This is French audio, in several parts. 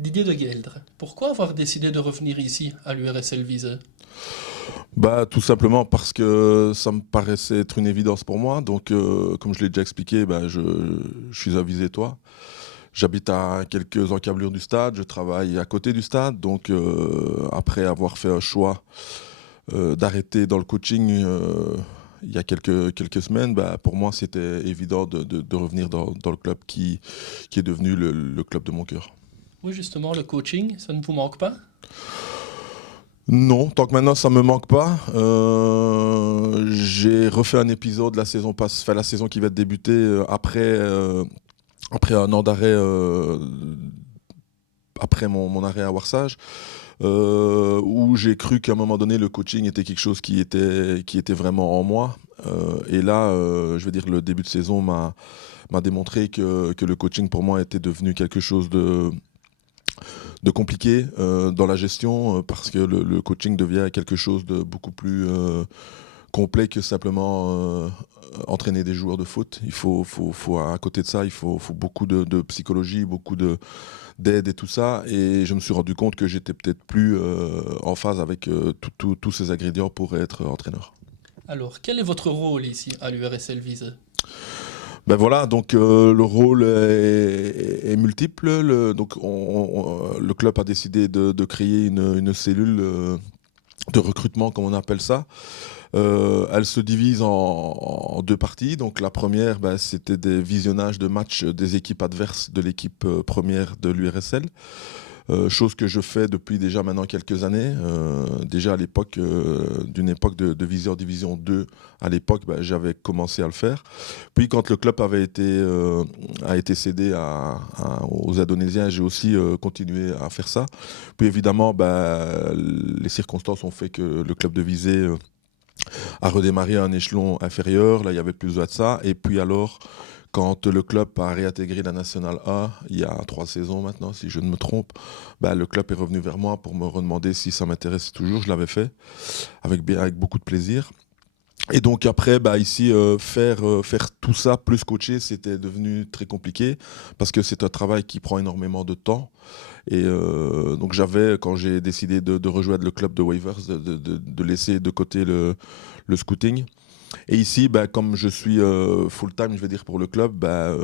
Didier de Gueldre, pourquoi avoir décidé de revenir ici, à l'URSL Viseu? Bah, tout simplement parce que ça me paraissait être une évidence pour moi. Donc, comme je l'ai déjà expliqué, bah, je suis à toi. J'habite à quelques encablures du stade, je travaille à côté du stade. Donc, après avoir fait un choix d'arrêter dans le coaching il y a quelques semaines, bah, pour moi, c'était évident de revenir dans le club qui est devenu le club de mon cœur. Oui, justement, le coaching, ça ne vous manque pas? Non, tant que maintenant ça me manque pas. J'ai refait un épisode la saison passe, enfin, la saison qui va débuter après un an d'arrêt, après mon arrêt à Warsage, où j'ai cru qu'à un moment donné le coaching était quelque chose qui était vraiment en moi. Et là, je veux dire, le début de saison m'a démontré que le coaching pour moi était devenu quelque chose de compliqué dans la gestion parce que le coaching devient quelque chose de beaucoup plus complet que simplement entraîner des joueurs de foot. À côté de ça, il faut beaucoup de psychologie, beaucoup d'aide et tout ça. Et je me suis rendu compte que j'étais peut-être plus en phase avec tous ces ingrédients pour être entraîneur. Alors, quel est votre rôle ici, à l'URSL Viseu? Ben voilà, donc le rôle est multiple. Donc le club a décidé de créer une cellule de recrutement, comme on appelle ça. Elle se divise en deux parties. Donc la première, bah, c'était des visionnages de matchs des équipes adverses de l'équipe première de l'URSL. Chose que je fais depuis déjà maintenant quelques années. Déjà à l'époque, d'une époque de Viseur Division 2, à l'époque, bah, j'avais commencé à le faire. Puis quand le club a été cédé aux Indonésiens, j'ai aussi continué à faire ça. Puis évidemment, bah, les circonstances ont fait que le club de Visée a redémarré à un échelon inférieur. Là, il y avait plus besoin de ça. Et puis alors, quand le club a réintégré la Nationale A, il y a 3 saisons maintenant, si je ne me trompe, bah, le club est revenu vers moi pour me redemander si ça m'intéressait toujours. Je l'avais fait avec beaucoup de plaisir. Et donc après, bah, ici, faire tout ça plus coacher, c'était devenu très compliqué parce que c'est un travail qui prend énormément de temps. Et donc j'avais, quand j'ai décidé de rejoindre le club de waivers, de laisser de côté le scouting. Et ici, bah, comme je suis full-time, je vais dire, pour le club, bah,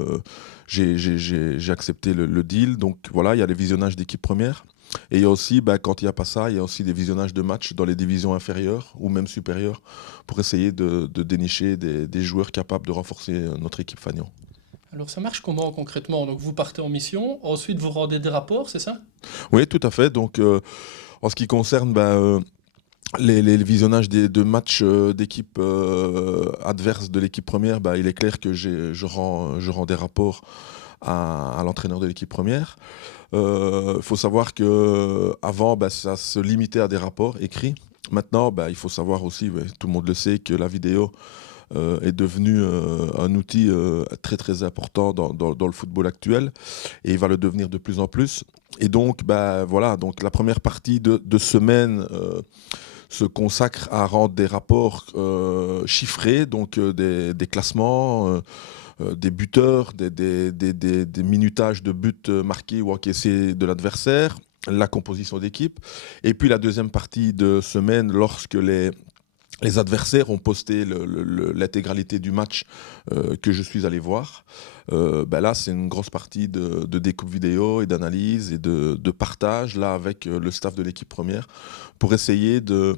j'ai accepté le deal. Donc voilà, il y a les visionnages d'équipe première. Et il y a aussi, bah, quand il n'y a pas ça, il y a aussi des visionnages de matchs dans les divisions inférieures ou même supérieures pour essayer de dénicher des joueurs capables de renforcer notre équipe Fagnon. Alors, ça marche comment concrètement? Donc, vous partez en mission, ensuite vous rendez des rapports, c'est ça? Oui, tout à fait. Donc, en ce qui concerne bah, les visionnages de matchs d'équipes adverses de l'équipe première, bah, il est clair que je rends des rapports à l'entraîneur de l'équipe première. Il faut savoir que avant, bah, ça se limitait à des rapports écrits. Maintenant, bah, il faut savoir aussi, ouais, tout le monde le sait, que la vidéo est devenue un outil très très important dans le football actuel et il va le devenir de plus en plus. Et donc, bah, voilà, donc la première partie de semaine se consacre à rendre des rapports chiffrés, donc des classements, des buteurs, des minutages de buts marqués ou encaissés de l'adversaire, la composition d'équipe. Et puis la deuxième partie de semaine, lorsque les adversaires ont posté l'intégralité du match que je suis allé voir. Ben là, c'est une grosse partie de découpe vidéo et d'analyse et de partage là avec le staff de l'équipe première pour essayer de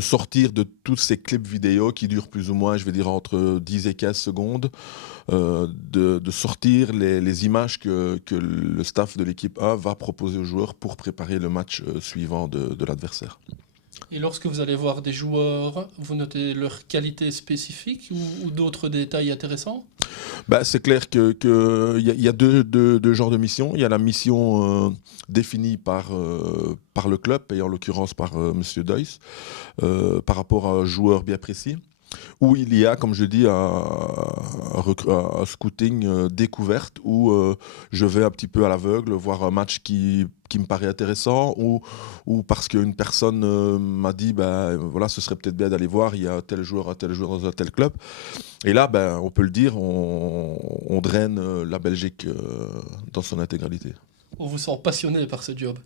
sortir de tous ces clips vidéo qui durent plus ou moins, je vais dire, entre 10 et 15 secondes, de sortir les images que le staff de l'équipe A va proposer aux joueurs pour préparer le match suivant de l'adversaire. Et lorsque vous allez voir des joueurs, vous notez leur qualité spécifique ou d'autres détails intéressants? Bah, c'est clair qu'il y a deux genres de missions. Il y a la mission définie par le club, et en l'occurrence par Monsieur Deuys, par rapport à un joueur bien précis. Où il y a, comme je dis, un scouting découverte où je vais un petit peu à l'aveugle voir un match qui me paraît intéressant ou parce qu'une personne m'a dit bah, voilà, ce serait peut-être bien d'aller voir, il y a un tel joueur dans un tel club. Et là, ben, on peut le dire, on draine la Belgique dans son intégralité. On vous sent passionné par ce job.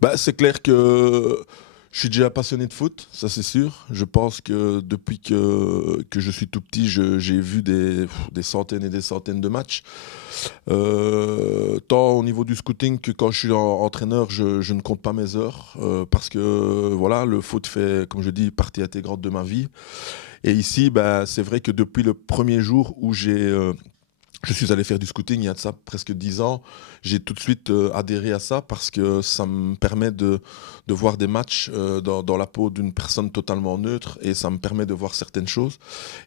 Bah, c'est clair que je suis déjà passionné de foot, ça c'est sûr. Je pense que depuis que je suis tout petit, j'ai vu des centaines et des centaines de matchs. Tant au niveau du scouting que quand je suis entraîneur, je ne compte pas mes heures parce que voilà, le foot fait, comme je dis, partie intégrante de ma vie. Et ici, bah, c'est vrai que depuis le premier jour où je suis allé faire du scouting il y a de ça presque 10 ans. J'ai tout de suite adhéré à ça parce que ça me permet de voir des matchs dans la peau d'une personne totalement neutre et ça me permet de voir certaines choses.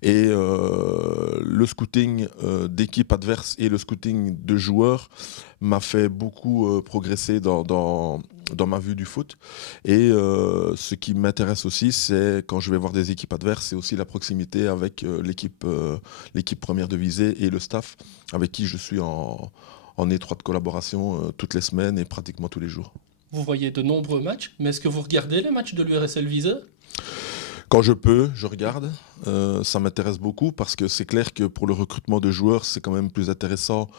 Et le scouting d'équipe adverse et le scouting de joueurs m'a fait beaucoup progresser dans ma vue du foot. Et ce qui m'intéresse aussi, c'est quand je vais voir des équipes adverses, c'est aussi la proximité avec l'équipe première de visée et le staff avec qui je suis en étroite collaboration toutes les semaines et pratiquement tous les jours. Vous voyez de nombreux matchs, mais est-ce que vous regardez les matchs de l'URSL Viseu? Quand je peux, je regarde. Ça m'intéresse beaucoup parce que c'est clair que pour le recrutement de joueurs, c'est quand même plus intéressant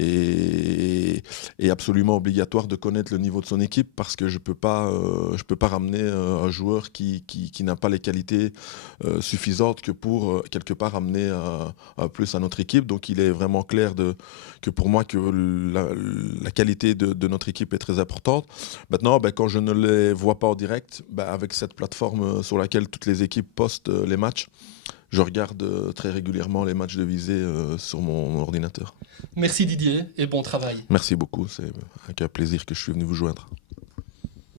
et absolument obligatoire de connaître le niveau de son équipe parce que je peux pas ramener un joueur qui n'a pas les qualités suffisantes que pour quelque part amener un plus à notre équipe. Donc il est vraiment clair que pour moi que la qualité de notre équipe est très importante. Maintenant, ben, quand je ne les vois pas en direct, ben, avec cette plateforme sur laquelle toutes les équipes postent les matchs, je regarde très régulièrement les matchs de visée sur mon ordinateur. Merci Didier et bon travail. Merci beaucoup, c'est avec un plaisir que je suis venu vous joindre.